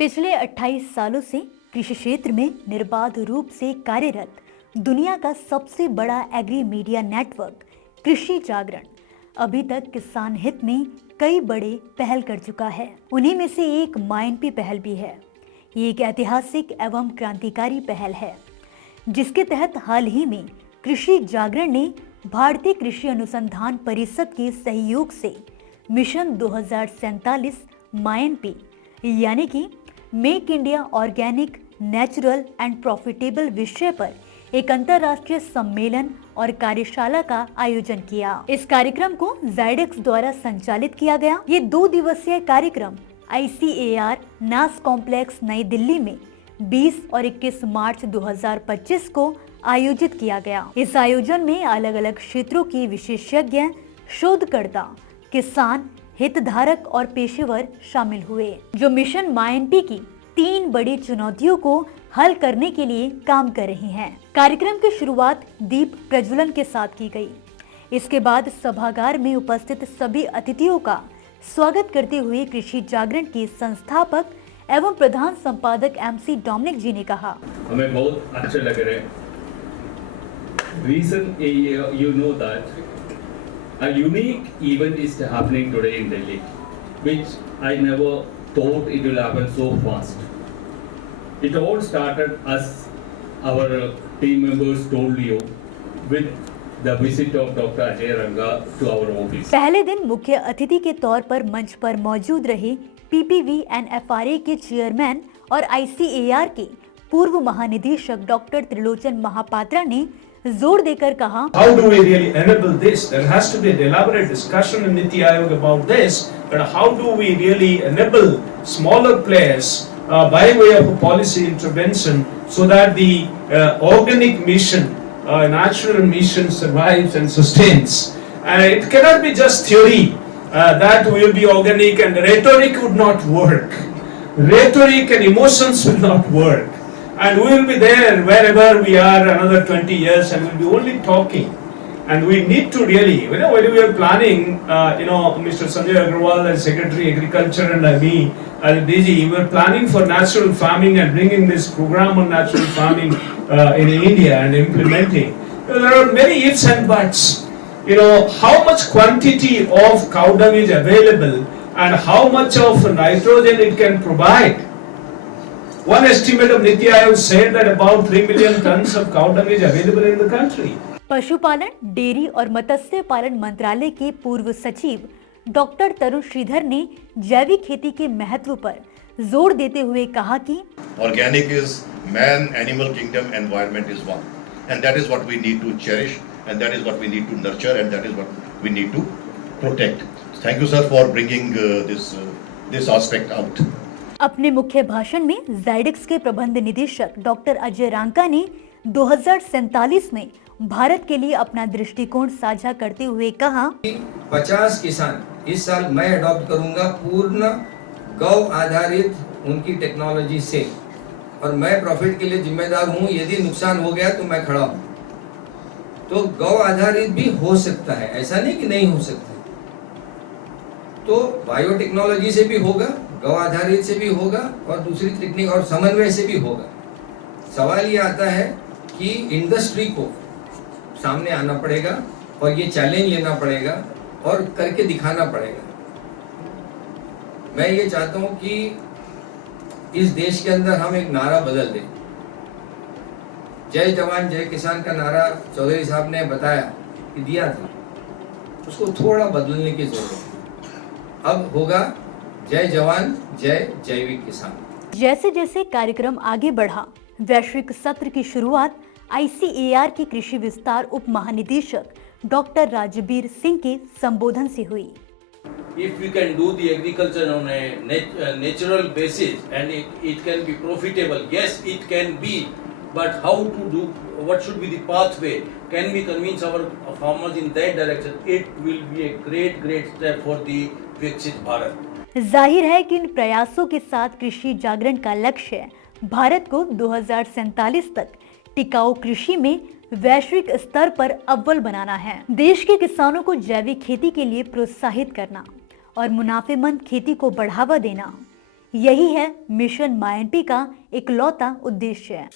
पिछले 28 सालों से कृषि क्षेत्र में निर्बाध रूप से कार्यरत दुनिया का सबसे बड़ा एग्री मीडिया नेटवर्क कृषि जागरण अभी तक किसान हित में कई बड़े पहल कर चुका है। उन्हीं में से एक माइनपी पहल भी है। ये एक ऐतिहासिक एवं क्रांतिकारी पहल है, जिसके तहत हाल ही में कृषि जागरण ने भारतीय कृषि अनुसंधान परिषद के सहयोग से मिशन 2047 माइनपी यानी कि make India organic, natural and profitable विषय पर एक अंतर्राष्ट्रीय सम्मेलन और कार्यशाला का आयोजन किया। इस कार्यक्रम को जायडेक्स द्वारा संचालित किया गया। ये 2 दिवसीय कार्यक्रम ICAR नास कॉम्प्लेक्स नई दिल्ली में 20 और 21 मार्च 2025 को आयोजित किया गया। इस आयोजन में अलग अलग क्षेत्रों के विशेषज्ञ, शोधकर्ता, किसान, हितधारक और पेशेवर शामिल हुए, जो मिशन माइनपी की 3 बड़ी चुनौतियों को हल करने के लिए काम कर रही हैं। कार्यक्रम की शुरुआत दीप प्रज्वलन के साथ की गई। इसके बाद सभागार में उपस्थित सभी अतिथियों का स्वागत करते हुए कृषि जागरण के संस्थापक एवं प्रधान संपादक MC डोमिनिक जी ने कहा, हमें बहुत अच्छे लग रहे हैं। Reason you know that a unique event is happening today in Delhi, which I never thought it will happen so fast. It all started as our team members told you with the visit of Dr. Ajay Ranga to our office. पहले दिन मुख्य अतिथि के तौर पर मंच पर मौजूद रहे PPVNFRA के चेयरमैन और ICAR के पूर्व महानिदेशक डॉक्टर त्रिलोचन महापात्रा ने जोर देकर कहा, How do we really enable this? There has to be an elaborate discussion in Niti Aayog about this, but how do we really enable smaller players by way of a policy intervention so that the organic mission, natural mission survives and sustains? It cannot be just theory that will be organic and rhetoric would not work. Rhetoric and emotions will not work. And we will be there wherever we are another 20 years and we'll be only talking. And we need to really, when we are planning, Mr. Sanjay Agarwal as Secretary Agriculture and me as DG, we are planning for natural farming and bringing this program on natural farming in India and implementing. There are many ifs and buts. How much quantity of cow dung is available and how much of nitrogen it can provide. One estimate of Niti Aayog said that about 3 million tons of cow dung is available in the country. पशुपालन, dairy और मत्स्य पालन मंत्रालय के पूर्व सचिव doctor तरुण श्रीधर ने जैविक खेती के महत्व पर जोर देते हुए कहा कि Organic is man, animal kingdom, environment is one, and that is what we need to cherish, and that is what we need to nurture, and that is what we need to protect. Thank you, sir, for bringing this aspect out. अपने मुख्य भाषण में जायडेक्स के प्रबंध निदेशक doctor Ajay Ranka ने 2047 में भारत के लिए अपना दृष्टिकोण साझा करते हुए कहा, 50 किसान इस साल मैं अडॉप्ट करूंगा पूर्ण गौ आधारित उनकी टेक्नोलॉजी से, और मैं प्रॉफिट के लिए जिम्मेदार हूं। यदि नुकसान हो गया तो मैं खड़ा हूं। तो गौ आधारित भी हो सकता है, ऐसा नहीं कि नहीं हो सकता। तो बायोटेक्नोलॉजी से भी होगा, गौ आधारित से भी होगा और दूसरी तकनीक और समन्वय से भी होगा। सवाल ये आता है कि इंडस्ट्री को सामने आना पड़ेगा और ये चैलेंज लेना पड़ेगा और करके दिखाना पड़ेगा। मैं ये चाहता हूं कि इस देश के अंदर हम एक नारा बदल दें। जय जवान जय किसान का नारा चौधरी साहब ने बताया कि दिया था, उसको थोड़ा बदलने की जरूरत है। अब होगा जय जवान जय जैविक किसान। जैसे जैसे कार्यक्रम आगे बढ़ा, वैश्विक सत्र की शुरुआत ICAR के कृषि विस्तार उप महानिदेशक डॉक्टर राजबीर सिंह के संबोधन से हुई। If we can do the agriculture on a natural basis and it can be profitable, yes, it can be. But how to do? What should be the pathway? Can we convince our farmers in that direction? It will be a great step for the Viksit Bharat. जाहिर है कि इन प्रयासों के साथ कृषि जागरण का लक्ष्य भारत को 2047 तक टिकाऊ कृषि में वैश्विक स्तर पर अव्वल बनाना है। देश के किसानों को जैविक खेती के लिए प्रोत्साहित करना और मुनाफेमंद खेती को बढ़ावा देना, यही है मिशन मायनपी का इकलौता उद्देश्य।